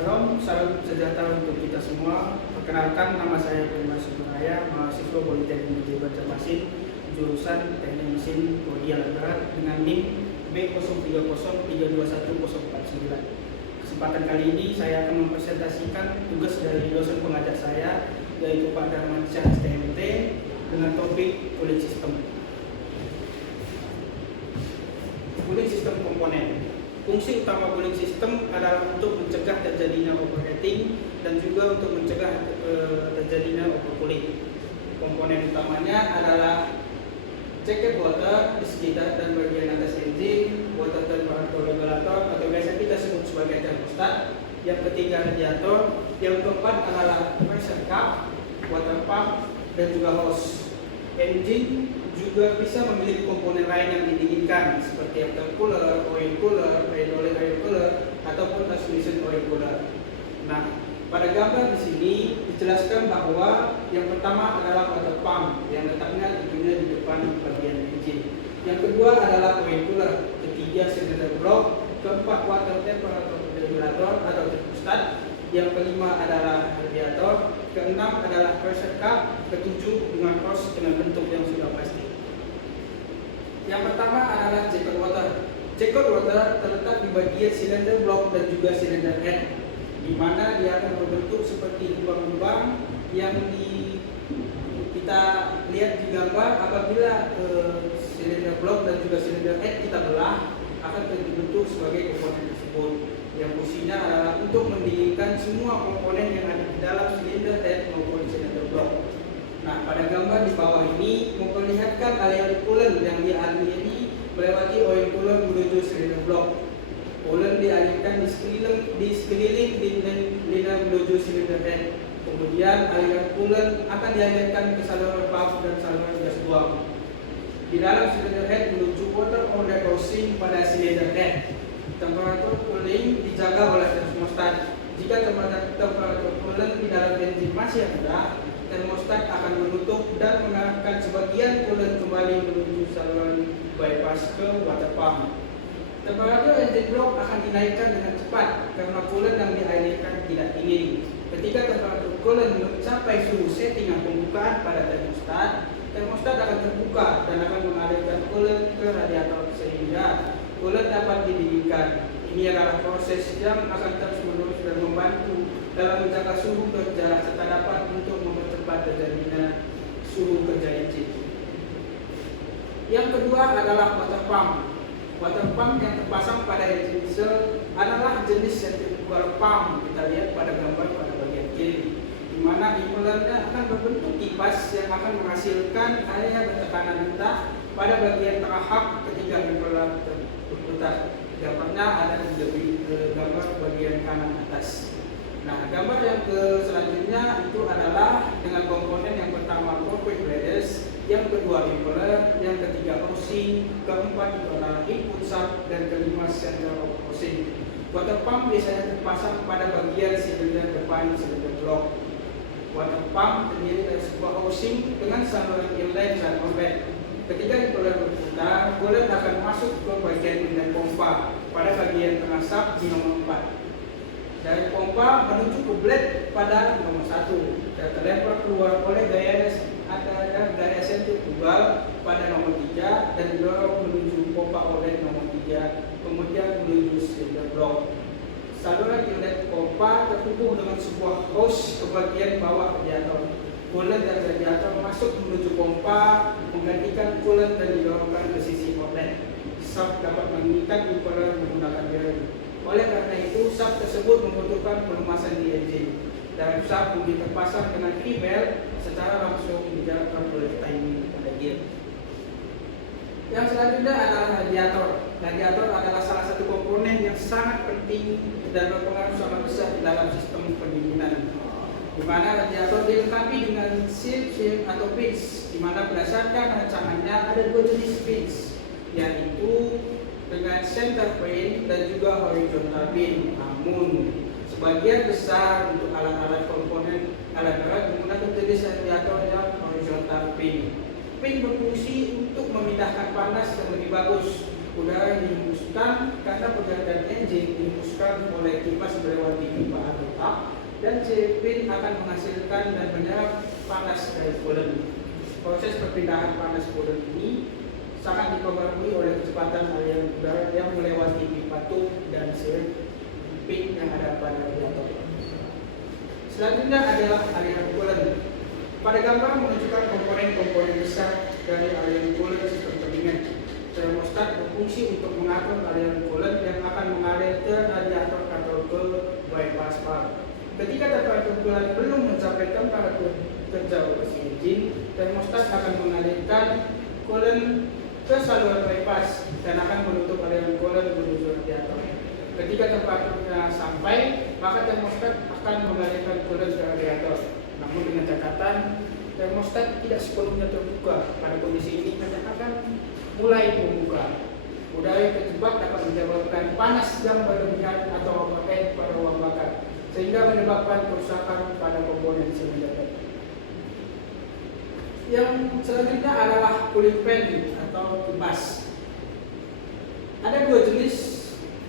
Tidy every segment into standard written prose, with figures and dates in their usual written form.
Salam sejahtera untuk kita semua. Perkenalkan, nama saya Prima Suburaya, mahasiswa Politeknik Negeri Banjarmasin, jurusan Teknik Mesin Prodi Alat Berat dengan NIM B0303210049. Kesempatan kali ini saya akan mempresentasikan tugas dari dosen pengajar saya, yaitu Pak Darman Syah STMT, dengan topik cooling system. Cooling system komponen. Fungsi utama cooling system adalah untuk mencegah terjadinya overheating dan juga untuk mencegah terjadinya overcooling. Komponen utamanya adalah jacket water di sekitar dan bagian atas engine, water temperature regulator atau biasa kita sebut sebagai thermostat. Yang ketiga radiator, yang keempat adalah pressure cup, water pump, dan juga hose. Engine juga bisa memiliki komponen lain yang didinginkan seperti intercooler, oil cooler, hydraulic oil cooler, ataupun transmission oil cooler. Nah, pada gambar di sini dijelaskan bahwa yang pertama adalah water pump yang letaknya tentunya di depan bagian engine. Yang kedua adalah oil cooler, ketiga cylinder block, keempat water temperature regulator atau thermostat, yang kelima adalah radiator, keenam adalah pressure cup, ketujuh dengan hose dengan bentuk yang sudah pasti. Yang pertama adalah jacket water. Jacket water terletak di bagian cylinder block dan juga cylinder head, di mana dia akan berbentuk seperti lubang-lubang yang kita lihat di gambar. Apabila cylinder block dan juga cylinder head kita belah, akan terbentuk sebagai komponen tersebut, yang fungsinya adalah untuk mendinginkan semua komponen yang ada di dalam cylinder head maupun cylinder block. Nah, pada gambar di bawah ini memperlihatkan aliran coolant yang dialiri melewati oil coolant menuju cylinder block. Coolant dialirkan di sekeliling liner menuju cylinder head. Kemudian aliran coolant akan dialirkan ke saluran valve dan saluran gas buang. Di dalam cylinder head menuju water outlet housing pada cylinder head. Temperatur cooling dijaga oleh thermostat. Jika temperatur coolant di dalam engine masih rendah, thermostat akan menutup dan mengarahkan sebagian coolant kembali menuju saluran bypass ke water pump. Temperatur engine block akan dinaikkan dengan cepat karena coolant yang dialirkan tidak dingin. Ketika temperatur coolant mencapai suhu settingan pembukaan pada thermostat, thermostat akan terbuka dan akan mengalirkan coolant ke radiator sehingga coolant dapat didinginkan. Ini adalah proses yang akan terus-menerus dan membantu dalam menjaga suhu kerja serta dapat untuk mempercepat terjadinya suhu kerja engine. Yang kedua adalah water pump. Water pump yang terpasang pada engine diesel adalah jenis centrifugal pump. Kita lihat pada gambar pada bagian kiri, di mana impellernya akan berbentuk kipas yang akan menghasilkan area bertekanan rendah pada bagian tengah hub ketika impeller berputar. Gambarnya ada di gambar bagian kanan atas. Nah, gambar yang selanjutnya itu adalah dengan komponen yang pertama corporate bladders, yang kedua impeller, yang ketiga housing, keempat itu adalah input sub, dan kelima center of housing. Water pump biasanya terpasang pada bagian silinder depan silinder block. Water pump terdiri dari sebuah housing dengan saluran inlet dan outlet. Ketika impeller berputar, coolant akan masuk ke bagian inlet pompa pada bagian tengah sub di nomor 4. Dari pompa menuju ke blade pada nomor 1 dan terlempar keluar oleh gaya sentrifugal pada nomor 3 dan didorong menuju pompa outlet nomor 3, kemudian menuju cylinder block. Saluran inlet pompa terhubung dengan sebuah hose ke bagian bawah radiator. Coolant dan radiator masuk menuju pompa, menggantikan coolant dan didorongkan ke sisi outlet. Sub dapat menginginkan impeller menggunakan bearing. Oleh karena itu, sub tersebut membutuhkan pelumasan di engine. Dan sub mungkin terpasang dengan key-belt secara langsung dijalankan oleh timing pada gear. Yang selanjutnya adalah radiator. Radiator adalah salah satu komponen yang sangat penting dan berpengaruh sangat besar di dalam sistem pendinginan, di mana radiator dilengkapi dengan shield atau fins, di mana berdasarkan rancangannya ada dua jenis fins, yaitu dengan center pin dan juga horizontal pin. Namun sebagian besar untuk alat-alat komponen alat berat menggunakan jenis radiator yang horizontal pin. Pin berfungsi untuk memindahkan panas yang lebih bagus udara yang dihembuskan karena pergerakan engine dihembuskan oleh kipas melewati pipa atau tap, dan pin akan menghasilkan dan menyerap panas dari coolant. Proses perpindahan panas coolant ini sangat dipengaruhi oleh kecepatan aliran udara yang melewati pipa tube dan pin yang ada pada radiator. Selanjutnya adalah aliran coolant. Pada gambar menunjukkan komponen-komponen besar dari aliran coolant sistem pendingin. Termostat berfungsi untuk mengatur aliran coolant yang akan mengalir ke radiator atau ke bypass valve. Ketika temperatur coolant belum mencapai temperatur kerja operasi engine, termostat akan mengalirkan coolant ke saluran bypass dan akan menutup aliran coolant menuju radiator. Ketika temperaturnya sampai, maka termostat akan mengalirkan coolant ke radiator. Namun dengan catatan, termostat tidak sepenuhnya terbuka. Pada kondisi ini hanya akan mulai membuka. Udara yang terjebak dapat menyebabkan panas yang berlebihan atau overheat pada ruang bakar, sehingga menyebabkan kerusakan pada komponen silinder. Yang selanjutnya adalah cooling fan atau kipas. Ada dua jenis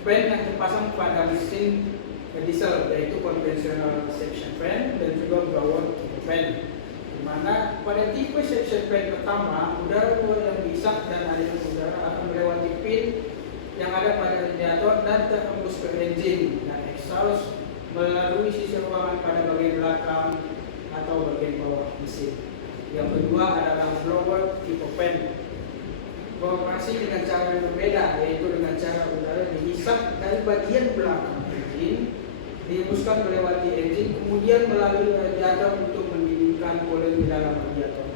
fan yang terpasang pada mesin diesel, yaitu konvensional section fan dan juga blower fan. Di mana pada tipe section fan pertama, udara luar yang dihisap dan aliran udara akan melewati pin yang ada pada radiator dan terhembus ke engine dan exhaust melalui sisi ruangan pada bagian belakang atau bagian bawah mesin. Yang kedua adalah blower tipe fan, beroperasi dengan cara yang berbeda, yaitu dengan cara udara dihisap dari bagian belakang engine, dihembuskan melewati engine, kemudian melalui radiator untuk mendinginkan coolant di dalam radiator.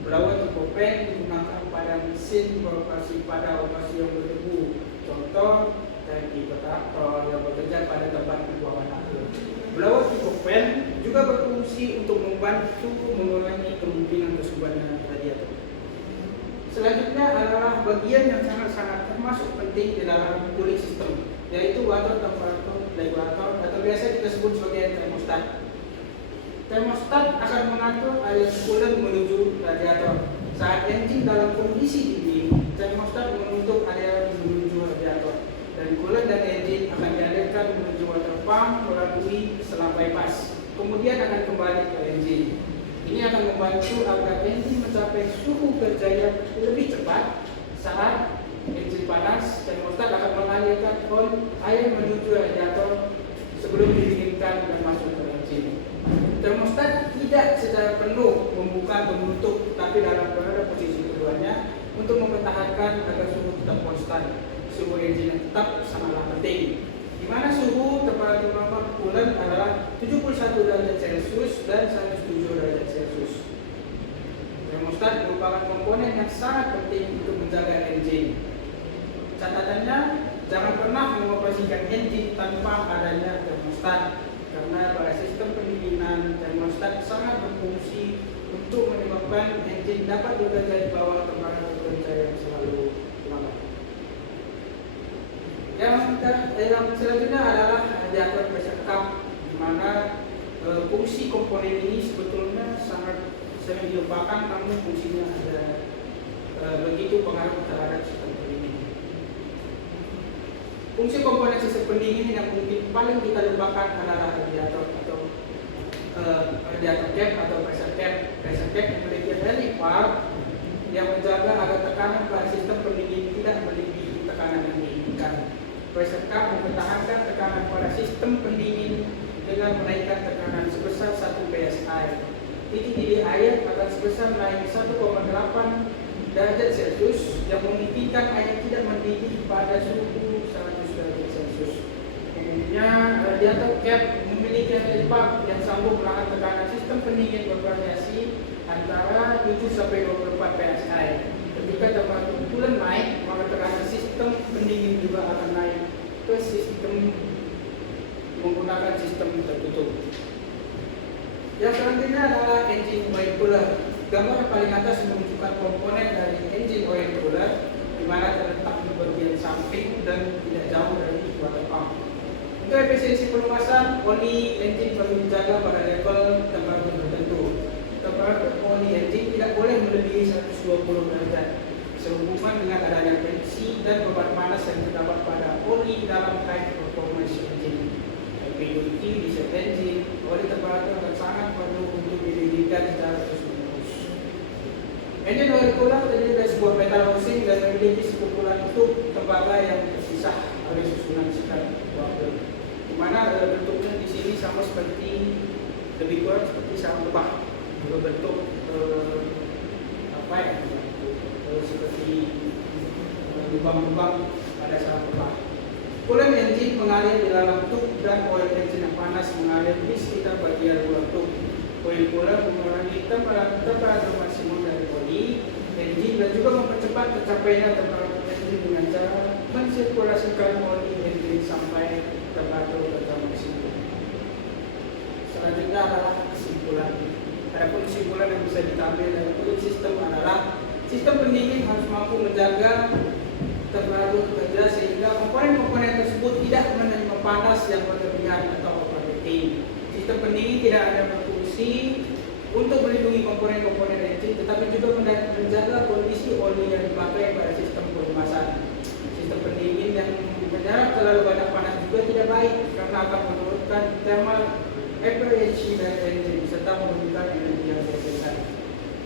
Blower tipe fan digunakan pada mesin beroperasi pada operasi yang berdebu, contoh tangki traktor yang bekerja pada tempat pembuangan akhir. Blower tipe fan juga berfungsi untuk membantu mengurangi kemungkinan tersumbatnya radiator. Selanjutnya adalah bagian yang sangat-sangat termasuk penting di dalam cooling system, yaitu water temperature regulator atau biasa kita sebut sebagai termostat. Termostat akan mengatur aliran coolant menuju radiator. Saat engine dalam kondisi dingin, termostat menutup aliran menuju radiator, dan coolant dan engine akan dialirkan menuju water pump melalui selang bypass, kemudian akan kembali ke engine. Ini akan membantu agar engine mencapai suhu kerja yang lebih cepat. Saat engine panas, termostat akan mengalirkan air menuju radiator sebelum didinginkan dan masuk ke engine. Termostat tidak secara penuh membuka atau menutup, tapi dalam posisi keduanya untuk mempertahankan agar suhu tetap konstan. Suhu engine yang tetap sangatlah penting, di mana suhu temperatur normal coolant adalah 71 derajat Celcius dan 107 derajat Celcius. Termostat merupakan komponen yang sangat penting untuk menjaga engine. Catatannya, jangan pernah mengoperasikan engine tanpa adanya termostat, karena pada sistem pendinginan termostat sangat berfungsi untuk menyebabkan engine dapat bekerja di bawah temperatur kerja yang selalu lambat. Yang selanjutnya adalah radiator pressure cup, di mana fungsi komponen ini sebetulnya sangat sering dilupakan, namun fungsinya ada begitu pengaruh terhadap sistem pendingin. Fungsi komponen sistem pendingin yang mungkin paling kita lupakan adalah radiator atau radiator cap atau pressure cap. Pressure cap memiliki relay valve yang menjaga agar tekanan pada sistem pendingin tidak melebihi tekanan yang diinginkan. Pressure cap mempertahankan tekanan pada sistem pendingin dengan menaikkan tekanan sebesar 1 psi. Titik didih air akan sebesar naik 1,8 derajat Celcius, yang memungkinkan air tidak mendidih pada suhu 100 derajat Celcius. Kemudian radiator cap memiliki relay yang sanggup menahan tekanan sistem pendingin bervariasi antara 7 sampai 24 psi. Ketika temperatur coolant naik, maka tekanan sistem pendingin juga akan naik ke sistem menggunakan sistem tertutup. Yang selanjutnya adalah engine oil cooler. Gambar paling atas menunjukkan komponen dari engine oil cooler, di mana terletak di bagian samping dan tidak jauh dari water pump. Untuk efisiensi pelumasan, oli engine perlu dijaga pada level temperatur tertentu. Temperatur oli engine tidak boleh melebihi 120 derajat sehubungan dengan adanya friksi dan beban panas yang terdapat pada oli dalam high performance engine. PUT diesel engine, oli temperatur akan sangat perlu untuk dididihkan secara terus-menerus. Engine oil cooler terdiri dari sebuah metal housing dan memiliki sekumpulan tub tembaga yang terpisah oleh susunan sekat bubble. Di mana bentuknya di sini sama seperti lebih kurang seperti sarang lebah, berbentuk seperti lubang-lubang pada sarang lebah. Coolant engine mengalir di dalam tub dan oil engine yang panas mengalir di sekitar bagian luar tub. Oil cooler mengurangi temperatur maksimum dari oli engine dan juga mempercepat tercapainya temperatur engine dengan cara mensirkulasikan oli engine sampai temperatur maksimum. Selanjutnya adalah kesimpulan. Adapun kesimpulan yang bisa diambil dari cooling system adalah sistem pendingin harus mampu menjaga temperatur kerja sehingga komponen-komponen tersebut tidak menerima panas yang berlebihan atau overheating. Sistem pendingin tidak hanya berfungsi untuk melindungi komponen-komponen engine, tetapi juga menjaga kondisi oli yang dipakai pada sistem pengemasan. Sistem pendingin yang menyerap terlalu banyak panas juga tidak baik karena akan menurunkan thermal efficiency dari engine serta menurunkan energi yang dihasilkan.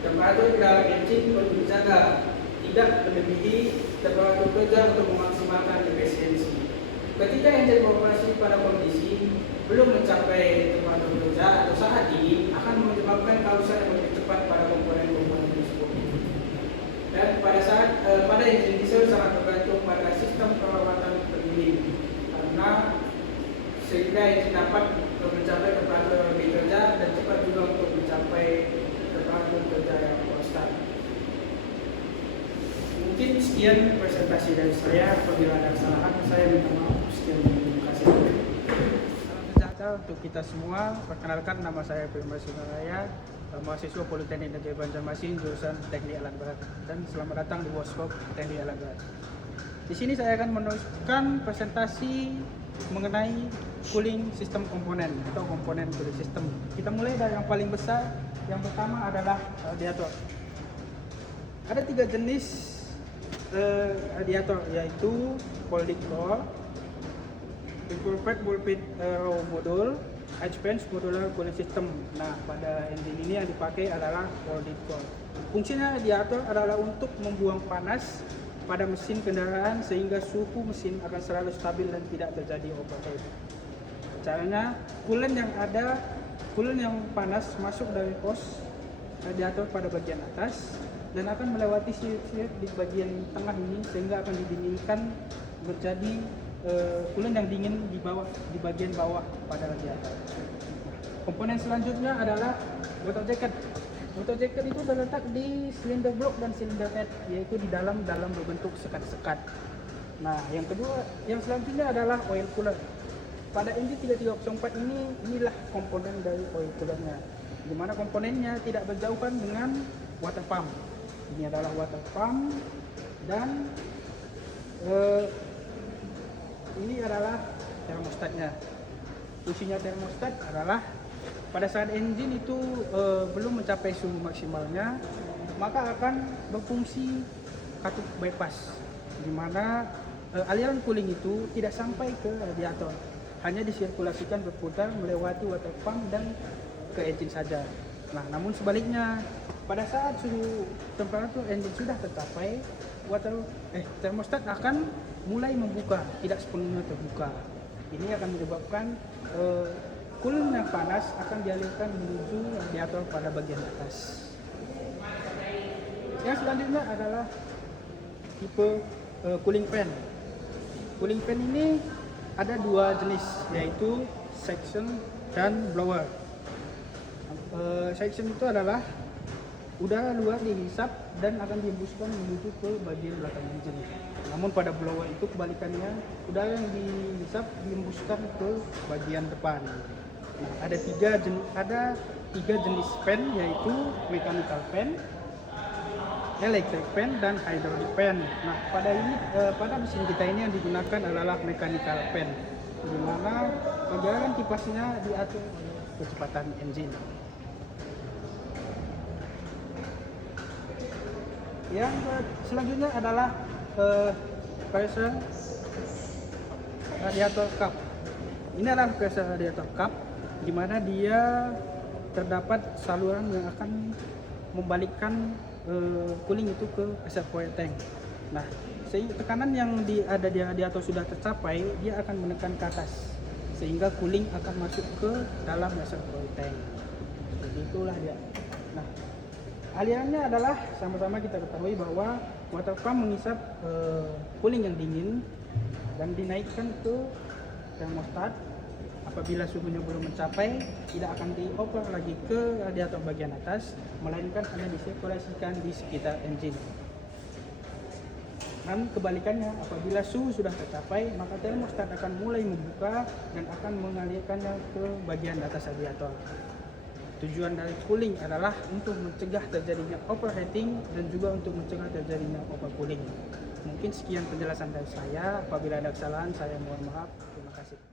Temperatur di dalam engine perlu dijaga, tidak melebihi temperatur kerja untuk memaksimalkan efisiensi. Ketika engine beroperasi pada kondisi belum mencapai temperatur kerja atau sangat dingin, akan menyebabkan kausan yang lebih cepat pada komponen-komponen tersebut. Dan pada engine diesel sangat tergantung pada sistem perawatan pendingin, karena sehingga engine dapat mencapai temperatur yang lebih kerja dan cepat juga untuk mencapai temperatur kerja yang konstan. Mungkin sekian presentasi dari saya. Apabila ada kesalahan, saya minta maaf. Sekian, terima kasih. Salam sejahtera untuk kita semua. Perkenalkan, nama saya Firman Sunaraya, mahasiswa Politeknik Negeri Banjarmasin jurusan Teknik Alat Berat, dan selamat datang di workshop Teknik Alat Berat. Di sini saya akan meneruskan presentasi mengenai cooling sistem komponen atau komponen cooling system. Kita mulai dari yang paling besar. Yang pertama adalah radiator. Ada 3 jenis radiator, yaitu folding door, incorporate bullpit row module, H-Bench modular cooling system. Nah, pada engine ini yang dipakai adalah folding door. Fungsinya radiator adalah untuk membuang panas pada mesin kendaraan sehingga suhu mesin akan selalu stabil dan tidak terjadi overheat. Caranya, coolant yang panas masuk dari hose radiator pada bagian atas dan akan melewati sirip di bagian tengah ini sehingga akan didinginkan menjadi coolant yang dingin di bagian bawah pada radiator. Komponen selanjutnya adalah water jacket. Water jacket itu terletak di silinder block dan silinder head, yaitu di dalam berbentuk sekat-sekat. Nah, yang selanjutnya adalah oil cooler. Pada engine 3304 inilah komponen dari oil coolernya, di mana komponennya tidak berjauhan dengan water pump. Ini adalah water pump dan ini adalah termostatnya. Fungsinya termostat adalah pada saat engine itu belum mencapai suhu maksimalnya, maka akan berfungsi katup bypass, di mana aliran cooling itu tidak sampai ke radiator, hanya disirkulasikan berputar melewati water pump dan ke engine saja. Nah, namun sebaliknya, pada saat suhu temperatur engine sudah tercapai, termostat akan mulai membuka, tidak sepenuhnya terbuka. Ini akan menyebabkan coolant yang panas akan dialirkan menuju radiator pada bagian atas. Yang selanjutnya adalah tipe cooling fan. Cooling fan ini ada 2 jenis, yaitu section dan blower. Section itu adalah udara luar dihisap dan akan dihembuskan menuju ke bagian belakang engine. Namun pada blower itu kebalikannya, udara yang dihisap dihembuskan ke bagian depan. Nah, ada tiga jenis fan, yaitu mechanical fan, electric fan, dan hydraulic fan. Nah, pada mesin kita ini yang digunakan adalah mechanical fan, di mana perjalanan kipasnya diatur oleh kecepatan engine. Yang selanjutnya adalah pressure radiator cup. Ini adalah pressure radiator cup, di mana dia terdapat saluran yang akan membalikkan cooling itu ke reservoir tank. Nah, tekanan yang ada di radiator sudah tercapai, dia akan menekan ke atas sehingga cooling akan masuk ke dalam reservoir tank. Begitulah dia. Nah, alirannya adalah sama-sama kita ketahui bahwa water pump mengisap cooling yang dingin dan dinaikkan ke termostat. Apabila suhunya belum mencapai, tidak akan dioper lagi ke radiator bagian atas, melainkan hanya disirkulasikan di sekitar engine. Dan kebalikannya, apabila suhu sudah tercapai, maka termostat akan mulai membuka dan akan mengalirkannya ke bagian atas radiator. Tujuan dari cooling adalah untuk mencegah terjadinya overheating dan juga untuk mencegah terjadinya overcooling. Mungkin sekian penjelasan dari saya. Apabila ada kesalahan, saya mohon maaf. Terima kasih.